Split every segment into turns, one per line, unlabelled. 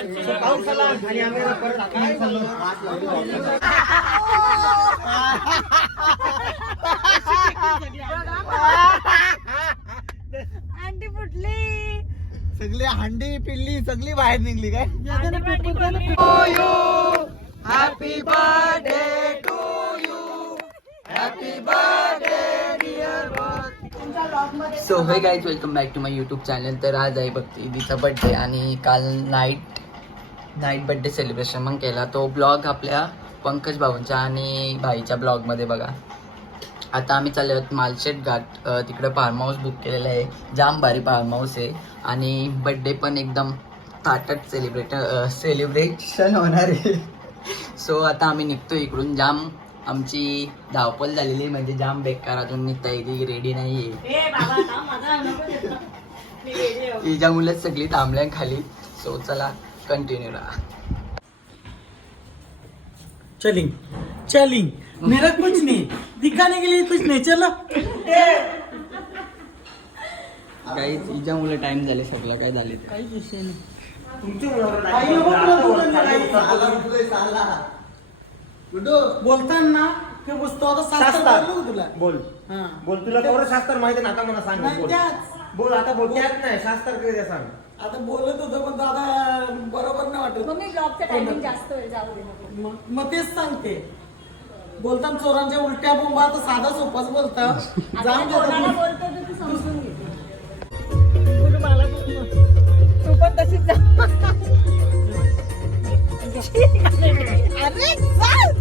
पाऊस आला आणि आम्ही परत आतमध्ये चाललो.
आंटी फुटली.
सगळी हांडी पिल्ली सगळी बाहेर निघली काय? Happy birthday to you happy
so hey guys welcome back to my YouTube channel तर आज आहे बघते दीदीचा बड्डे आणि काल नाईट नाईट बड्डे सेलिब्रेशन मग केला. तो ब्लॉग आपल्या पंकज भाऊंच्या आणि भाईच्या ब्लॉगमध्ये बघा. आता आम्ही चाललो आहोत मालशेट घाट तिकडं फार्म हाऊस बुक केलेलं आहे. जाम भारी फार्म हाऊस आहे. आणि बड्डे पण एकदम ताटत सेलिब्रेट सेलिब्रेशन होणार आहे. सो आता आम्ही निघतो इकडून. जाम आमची धावपल झालेली म्हणजे जाम बेकार अजून निघता येते रेडी नाही आहे. तिच्यामुळेच सगळी थांबल्या खाली. सो चला. कंटिन्यू राहा।
चलिंग चलिंग। मेरा कुछ नहीं दिखाने के लिए कुछ नहीं चलो।
काही तिच्यामुळे टाइम झाले सगळं काय झाले ते.
काही विषय नाही. बोलताना ते पुस्तक आता शास्त्र
शास्त्र.
बोललो तुला
बोल
हा.
बोल तुला तेवढं शास्त्र माहिती ना आता मला सांग
नाही,
बोल.
त्याच.
बोल आता बोल त्यात नाही शास्त्र काय सांग
आता बोलत होतं पण दादा बरोबर नाही वाटत
मम्मी ब्लॉगचा टायमिंग जास्त जाऊ दे नको.
मग मग तेच सांगते बोलताना चोरांच्या उलट्या बोंबा आता साधा सोपाच बोलता
आता
जाऊन
कोणाला. बोलतो ते तू समजून घे
तू पण तशीच जा.
अरे चल,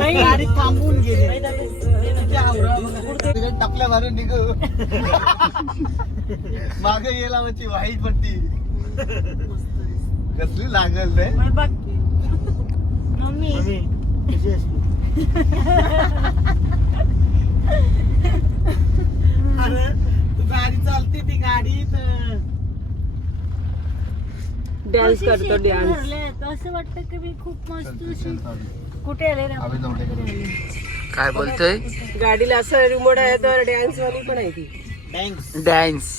गाडी थांबून गेली किती
टपल्या मारून निघू माग येला म्हणजे वाईट पट्टी कसली लागल रे
मम्मी
अरे तू गाडी चालते ती गाडी तर
डान्स करतो डान्स असं वाटतं की मी खूप मस्त अशी कुठे आले रे?
काय बोलतोय?
गाडीला असं रिमोट आहे तर डॅन्स वाली पण आहे ती.
डॅन्स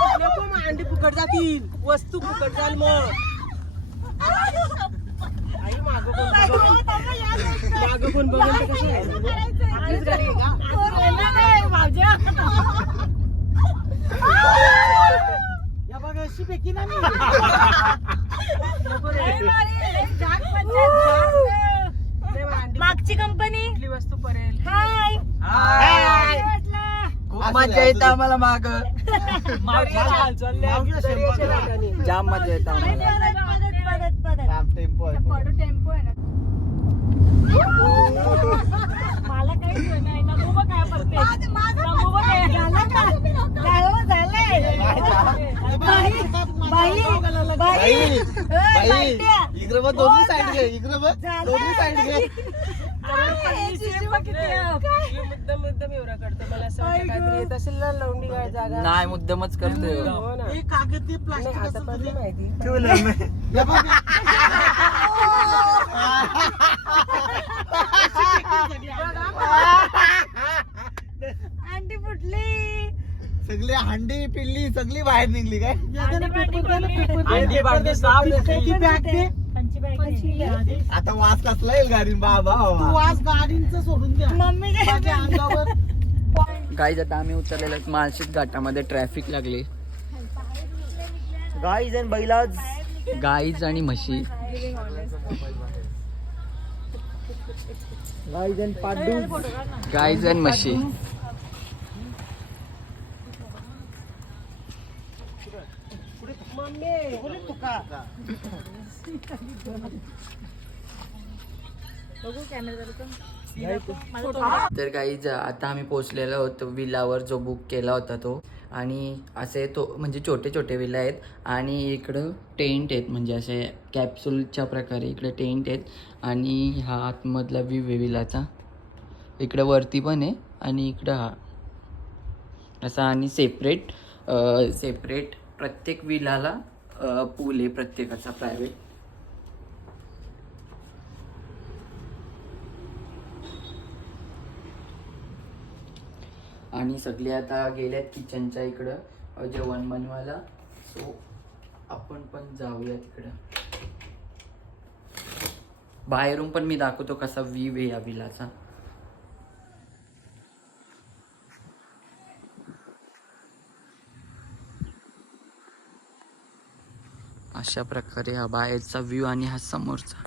काय नको मग अंडी फुकट जातील. वस्तू फुकट जाल मग.
मागची कंपनी
वस्तू पडेल
हाय.
मजा येते आम्हाला माग. जाम मजा येते आम्हाला
टेम्पो आहे
टेम्पो आहे ना मला काहीच नाही ना तू बघ काय बघते नको बघ काय. झालं का? झालं, झालंय. बाई, बाई, बाई.
बाई,
ए,
बाई
बाईट्या.
इकडे बघ दोन्ही साईड घे इकडे बघ
झालं.
दोन्ही साईड घे
काय, शिशी बघ किती आहे.
हे मुद्दाम मुद्दाम एवढा करतो मला असं वाटतं काहीतरी येत असेल ना लवंडी काय जागा
नाही मुद्दामच करतोय
हो ना
हे कागद ते
नाही
प्लास्टिक
आता
असं
पण
तुझे.
नाही माहिती
या बघ.
आंटी फुटली
सगळी हांडी पिल्ली सगळी बाहेर निघली काय?
साफ दिसली.
आता वास कसला येईल गाडी बाबा
तू वास गाडींचं सोडून द्या.
मम्मी काय
माझ्या अंगावर.
गाईज आता आम्ही उतरलेलो आहोत माळशेत घाटामध्ये. ट्रॅफिक लागली.
गाईज आणि बैलाज.
गाईज आणि म्हशी.
गाईज आणि पाडू
गाईज आणि म्हशी
बघू कॅमेरा
तर गाईज आता आम्ही पोहोचलेलो होतो विलावर जो बुक केला होता तो. आणि असे तो म्हणजे छोटे छोटे विला आहेत. आणि इकडं टेंट आहेत म्हणजे असे कॅप्सूलच्या प्रकारे इकडे टेंट आहेत. आणि हा आतमधला व्ह्यू आहे विलाचा इकडं वरती पण आहे आणि इकडं हा. असा आणि सेपरेट सेपरेट प्रत्येक विलाला पूल आहे प्रत्येकाचा प्रायव्हेट आणि सगळे आता गेल्यात किचनच्या इकडं जेवण बनवायला. सो आपण पण जाऊया तिकडं. बाहेरून पण मी दाखवतो कसा वी वे या विलाचा. अशा प्रकारे हा बाहेरचा व्ह्यू आणि हा समोरचा.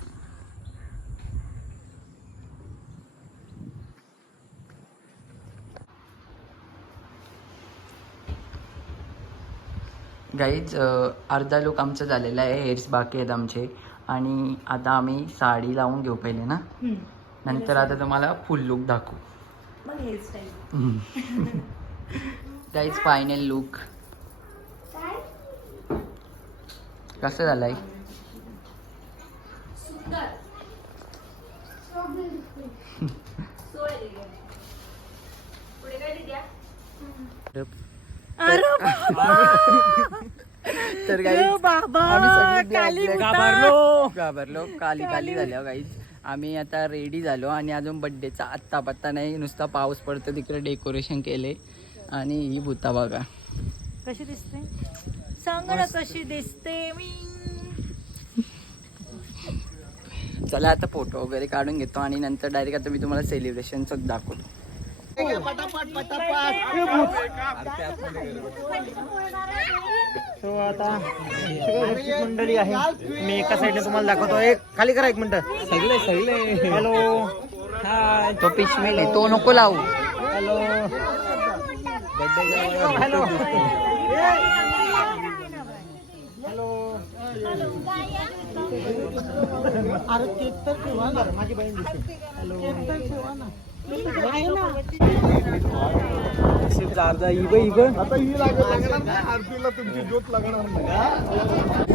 गाईज अर्धा लुक आमचा झालेला आहे हेअर्स बाकी आहेत आमचे. आणि आता आम्ही साडी लावून घेऊ पहिले ना? नंतर आता तुम्हाला फुल लुक दाखवू. गाईज फायनल लुक कसं झालंय? तर
घाबरलो.
काली काली झाल्या गाईज आम्ही आता रेडी झालो आणि अजून बड्डेचा आत्ता पत्ता नाही. नुसता पाऊस पडतो तिकडे डेकोरेशन केले. आणि ही भूता बघा.
कशी दिसते? सांग ना कशी दिसते मी.
चला आता फोटो वगैरे काढून घेतो आणि नंतर डायरेक्ट आता मी तुम्हाला सेलिब्रेशनच दाखवतो.
आता मंडळी आहे. मी एका साईडने तुम्हाला दाखवतो. एक खाली करा एक मिनिट. सगळे सगळे. हॅलो हाय
तो पिशवेल आहे. तो नको लावू.
हॅलो हॅलो
अरे केक तर ठेवा ना
माझी बहीण
केक तर ठेवा ना. आहे ना.
अर्धा इब इब
आता ही लागत लागणार ना आरतीला तुमची ज्योत लागणार नाही.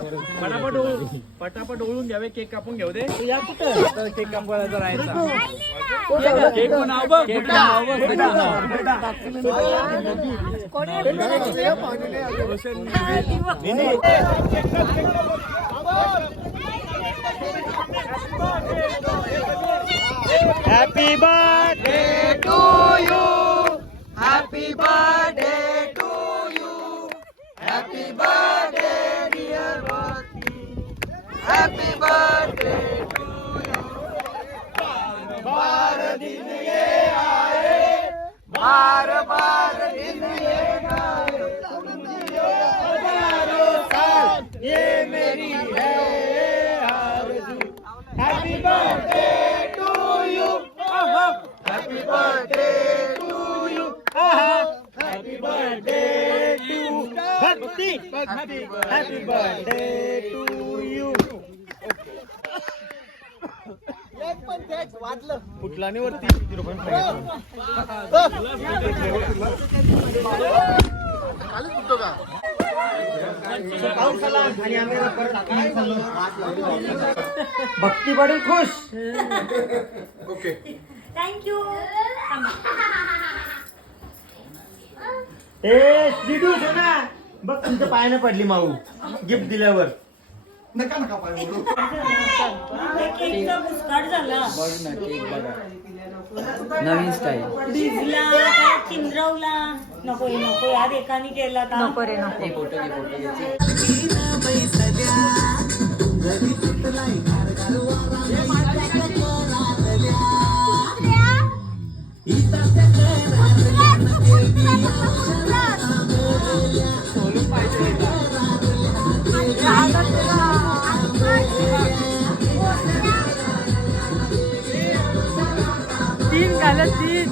पटापट ओळू पटापट ओळून घ्यावे केक कापून घेऊ दे. या कुठं? केक कापायला राहायचा. केक नाव बघ केक नाव बघ. Happy birthday
to you happy birthday to you happy birthday happy birthday to you बार दिन ये आए बार बार दिन ये आए हजारों साल ये मेरी है happy birthday to you happy birthday to you
happy birthday to Bhakti Bhakti happy birthday to you
एक पण थँक्स वाटलं
कुठला आणि वरती झिरो पॉईंट
खालीच उठतो का
पाऊस आला आणि आम्ही आता परत आतमध्ये चाललो भक्ती बडी खुश.
ओके.
थँक्यू
ए श्रीडू ना बघ तुमच्या पायाने पडली माऊ. गिफ्ट दिल्यावर.
नका नका पाय मोडू.
केकचा मुस्काट झाला.
बघ ना केक बघा. नवीन स्टाईल
भिजला किंद्रवला नको हे नको. यार एकाने केला का नको रे नको.
हे फोटो घे फोटो घे
तीन घालत तीन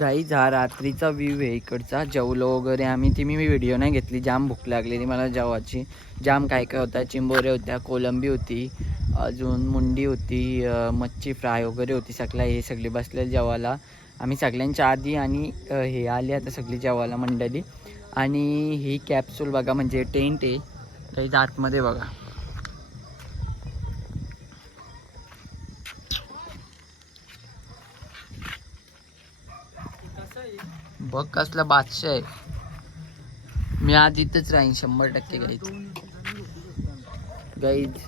गाईज हा रात्रीचा व्ह्यू आहे इकडचा. जेवलो वगैरे आम्ही. ती मी व्हिडिओ नाही घेतली. जाम भूक लागलेली मला जेवाची. जाम काय काय होता? चिंबोऱ्या होत्या कोलंबी होती अजून मुंडी होती मच्छी फ्राय वगैरे होती सगळ्या. हे सगळी बसले जेवायला. आम्ही सगळ्यांच्या आधी आणि हे आले आता सगळी जेवायला मंडळी. आणि ही कॅप्सूल बघा म्हणजे टेंट आहे. काही आतमध्ये बघा. बघ कसला बादशाह आहे. मी आज इथंच राहीन शंभर टक्के गाईज गाईज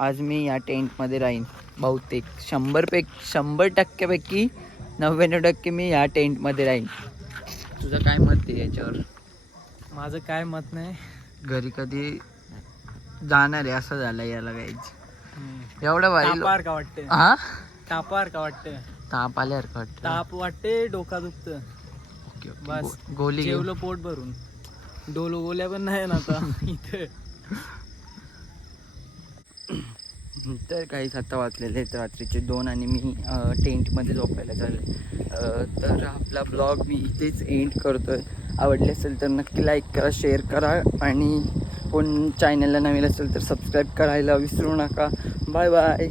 आज मी या टेंटमध्ये राहीन बहुतेक. शंभर पैक शंभर टक्क्यापैकी नव्याण्णव टक्के मी या टेंटमध्ये राहीन. तुझं काय मत आहे याच्यावर?
माझं काय मत नाही.
घरी कधी जाणार आहे असं झालं याला गाईज एवढं
तापार का वाटते
हा?
तापार का वाटते
ताप आल्यासारखं वाटतं
ताप वाटते डोका दुखतं
ओके, ओके.
बस.
गो- गोली घेऊ.
जेवलं पोट भरून. डोलो गोल्या पण नाही ना आता. इथे.
तर काहीच आता वाचलेले आहेत. रात्रीचे दोन आणि मी अ, टेंटमध्ये झोपायला चालले अ, तर आपला ब्लॉग मी इथेच एंड करतो आहे आवडले असेल तर नक्की लाईक करा शेअर करा आणि कोण चॅनलला नवीन असेल तर सबस्क्राईब करायला विसरू नका. Bye bye